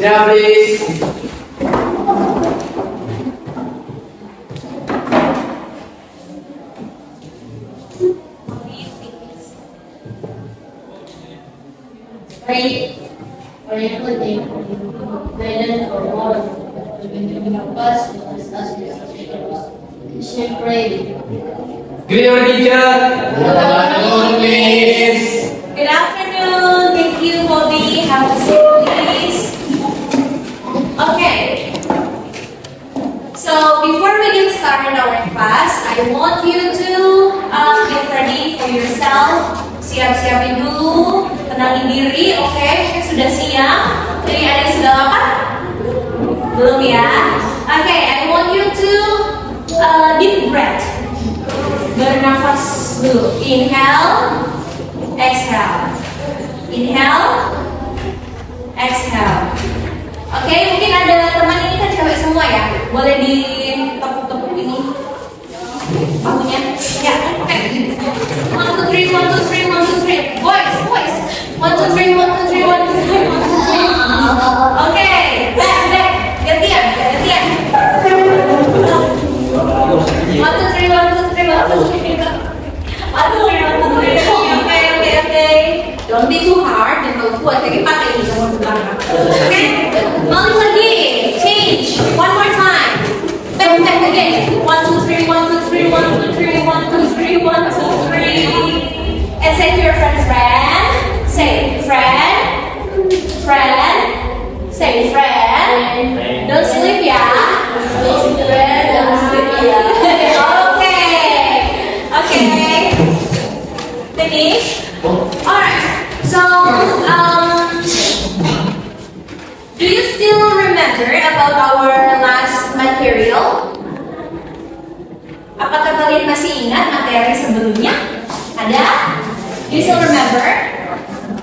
Yeah, please. Pray for everything, guidance for all, help us to discuss this. We pray. Greet our teacher. Good afternoon, miss. Good afternoon. Thank you, Bobby. Have a seat, please. Okay. So before we get started our class, I want you to get ready for yourself. Siap-siapin dulu, tenangin diri, oke? Sudah siap? Jadi ada yang sudah lapar? Belum ya? Oke, I want you to deep breath. Bernafas dulu. Inhale, exhale. Inhale, exhale. Oke, mungkin ada teman ini kan cewek semua ya. Boleh ditepuk-tepuk ini bahunya. Ya, oke. 1, 2, 3, 1, 2, 3, 1, 2, 3. Voice. 1, 2, 3, 1, 2, 3, 1, 2, 3, 1, 2, 3. Oke, back. Gantian. 1, 2, 3, 1, 2, 3, 1, 2, 3. 1, 2, 3, 1, 2, 3. Oke. Don't be too hard, dan kalau kuat lagi pakai ini sama belakang. Oke? Balik lagi. Change. One more time. Back again. 1, 2, 3, 1, 2, 3, 1, 2, 3, 1, 2, 3, 1, 2, 3. And say to your friend. Say friend. Say friend. Don't sleep ya. Don't sleep ya. Okay. Finish. Alright. So, do you still remember about our last material? Apakah kalian masih ingat materi sebelumnya? Ada? Do you still remember?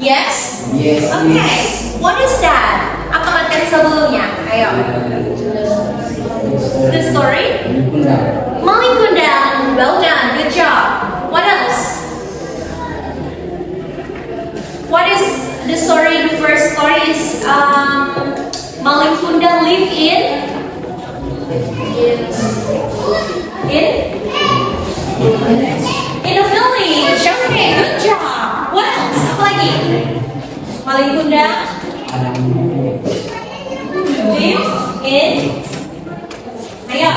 Yes? Yes. Okay. What is that? Apa materi sebelumnya? Ayo. The story? Maling Kundang. Well done. Good job. What else? What is the story? The first story is Maling Kundang live in a village. Okay, good job. What else? Apa lagi? Maling Kundang live in. Ayo.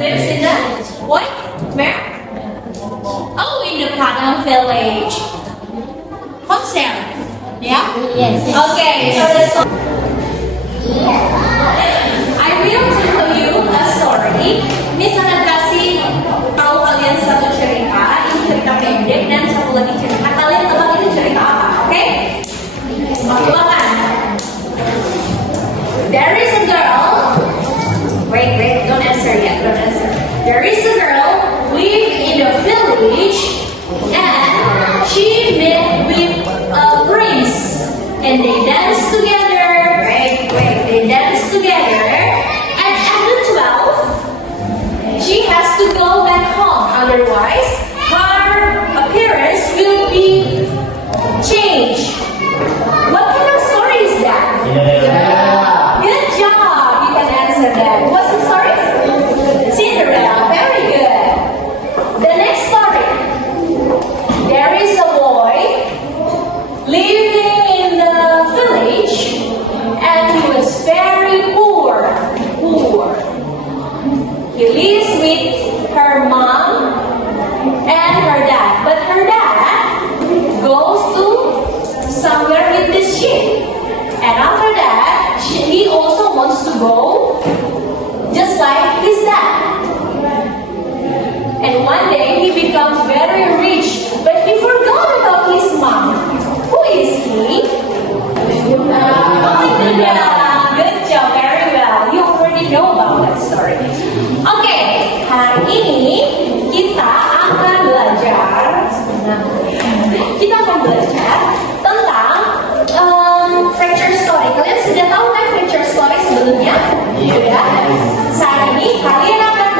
Lives in the what? Where? Oh, in the Padang village. Hotel. Yeah? Yes. Okay, so that's I will tell you a story. Miss akan kasih tahu kalian satu cerita, ini cerita pendek dan satu lagi cerita. Kalian tebak ini cerita apa? Oke? Silakan. There is a girl. Wait, don't answer yet. Don't answer. There is a girl live in a village, and she met with a prince, and they dance together. Wait, they dance together, and at the 12, she has to go back home. Otherwise, her appearance will be changed. What kind of story is that? Good job. You can answer that. What's the story? Cinderella. Very good. The next story. There is a boy living in the village, and he was very poor. He lives with her mom and her dad, but her dad goes to somewhere with the sheep, and after that he also wants to go just like his dad. And one day he becomes very rich, but he forgot about his mom. Who is he? Good job, very well. You already know about that story. Oke, hari ini kita akan belajar tentang fracture story. Kalian sudah tahu kan fracture story sebelumnya? Sudah. Saat ini kalian akan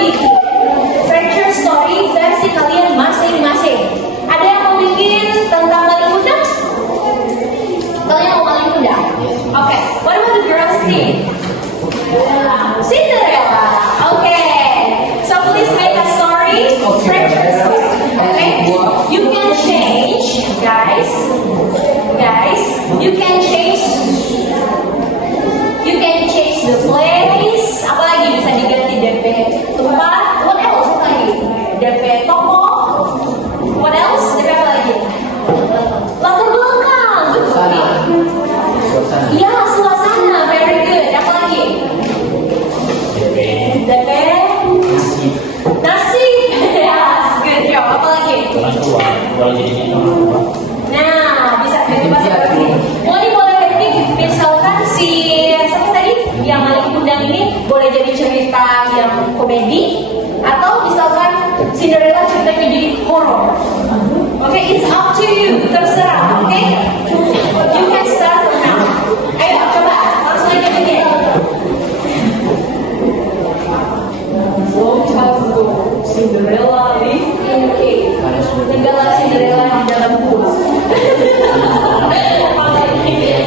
Cinderella ceritanya jadi horor. Okay, it's up to you. Terserah, okay? You can start from now. Ayo, coba. Harus lagi begini. Long time ago, Cinderella lived in a cave. Tinggallah Cinderella di dalam gua.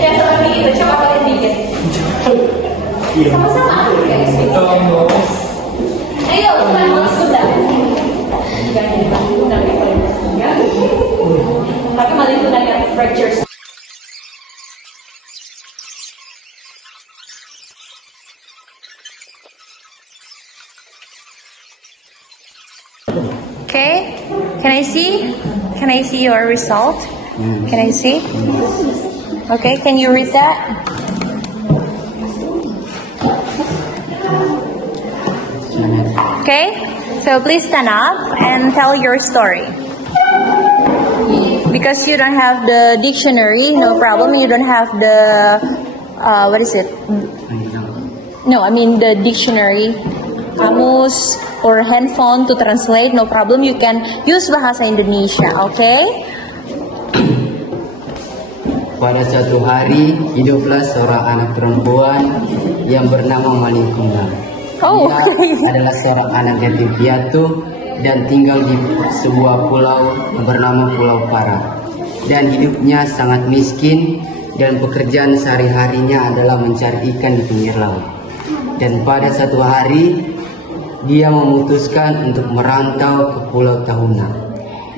Ya seperti itu, coba kalian bikin. Sama-sama, guys. Ayo, teman-teman sudah. Jangan jadi maling ya paling ya. Tapi maling yang fractures. Okay, can I see? Can I see your result? Can I see? Okay, can you read that? Okay, so please stand up and tell your story. Because you don't have the dictionary, no problem. You don't have the, what is it? No, I mean the dictionary, kamus, or handphone to translate, no problem. You can use bahasa Indonesia, okay? Pada suatu hari, hiduplah seorang anak perempuan yang bernama Maling Kundang. Oh. Dia adalah seorang anak yatim piatu dan tinggal di sebuah pulau bernama Pulau Para. Dan hidupnya sangat miskin dan pekerjaan sehari-harinya adalah mencari ikan di pinggir laut. Dan pada satu hari, dia memutuskan untuk merantau ke Pulau Tahuna.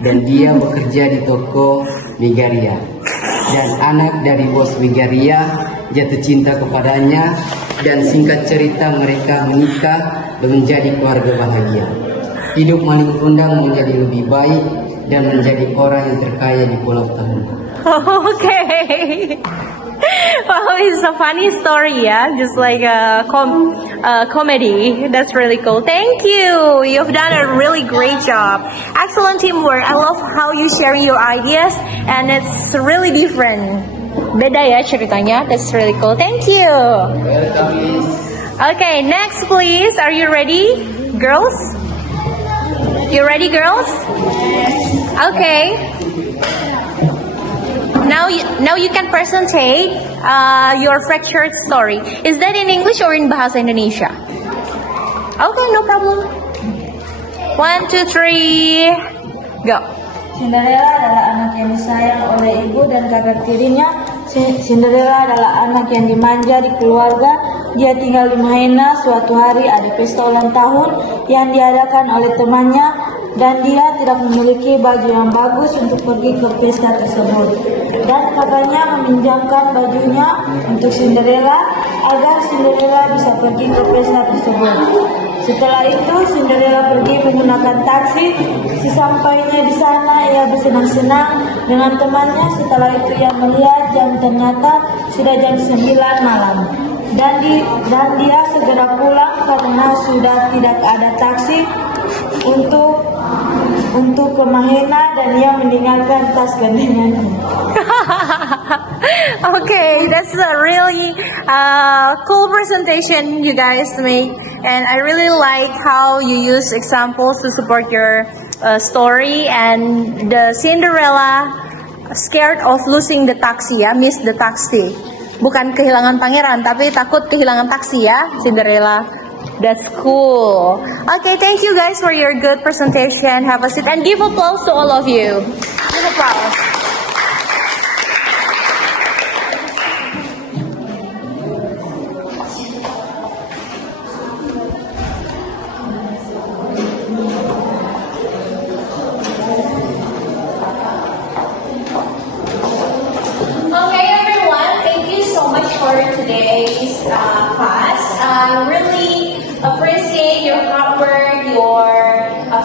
Dan dia bekerja di toko Migaria. Dan anak dari bos Migaria jatuh cinta kepadanya. Dan singkat cerita mereka menikah dan menjadi keluarga bahagia. Hidup Maling Kundang menjadi lebih baik dan menjadi orang yang terkaya di Pulau Tahuna. Okay. Wow, it's a funny story, yeah? Just like a comedy. That's really cool. Thank you. You've done a really great job. Excellent teamwork. I love how you sharing your ideas, and it's really different. Beda ya ceritanya. That's really cool. Thank you. Welcome, Miss. Okay, next please. Are you ready, girls? You ready, girls? Okay. Now you can presentate your fractured story. Is that in English or in bahasa Indonesia? Okay, no problem. 1, 2, 3, go. Cinderella adalah anak yang disayang oleh ibu dan kakak tirinya. Cinderella adalah anak yang dimanja di keluarga. Dia tinggal di Mahena. Suatu hari ada pesta ulang tahun yang diadakan oleh temannya dan dia tidak memiliki baju yang bagus untuk pergi ke pesta tersebut. Dan kakaknya meminjamkan bajunya untuk Cinderella agar Cinderella bisa pergi ke pesta tersebut. Setelah itu Cinderella pergi menggunakan taksi. Sesampainya di sana ia bersenang-senang dengan temannya. Setelah itu ia melihat jam, ternyata sudah jam 9 malam. Dan dia segera pulang karena sudah tidak ada taksi untuk ke Mahena dan ia meninggalkan tas gandengannya. Okay, that's a really cool presentation you guys made, and I really like how you use examples to support your story. And the Cinderella scared of losing the taxi, ya, miss the taxi. Bukan kehilangan pangeran, tapi takut kehilangan taksi, ya, Cinderella. That's cool. Okay, thank you guys for your good presentation. Have a seat and give applause to all of you. Give applause. Okay, everyone, thank you so much for today's class. I really appreciate your hard work, your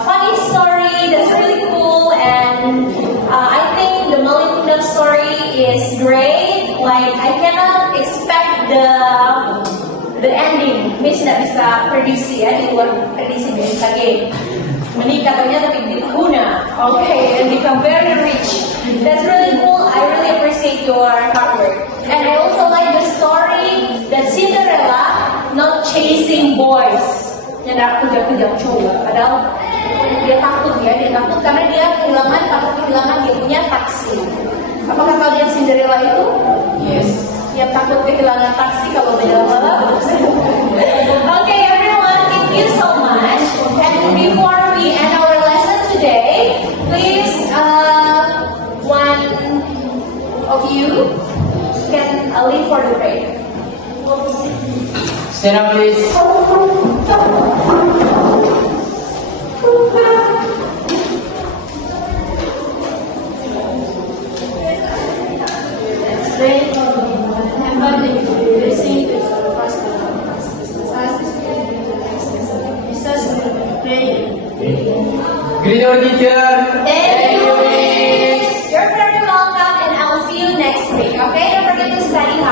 funny story. That's really cool, and I think the Maling Kundang story is great. Like, I cannot expect the ending. Miss tidak bisa prediksi, ya, di luar prediksi Miss lagi. Menikah ternyata tapi di Tahuna, okay, and become very rich. That's really cool. I really appreciate your hard work, and I also like the story that Cinderella not chasing boys. yang kejar-kejar cowok. Padahal dia takut karena dia takut kehilangan dia punya taksi. Apakah kalian Cinderella itu? Yes. Yang takut kehilangan taksi kalau berjalan malam? Okay, everyone, thank you so much. And before we end our lesson today, please, one of you can lead for the prayer. Stand up, please. Let's pray. Heaven, thank you for your blessing. It's our first Jesus, we pray. Greet our teacher. Thank you, Miss. You're very welcome, and I will see you next week. Okay, don't forget to study hard.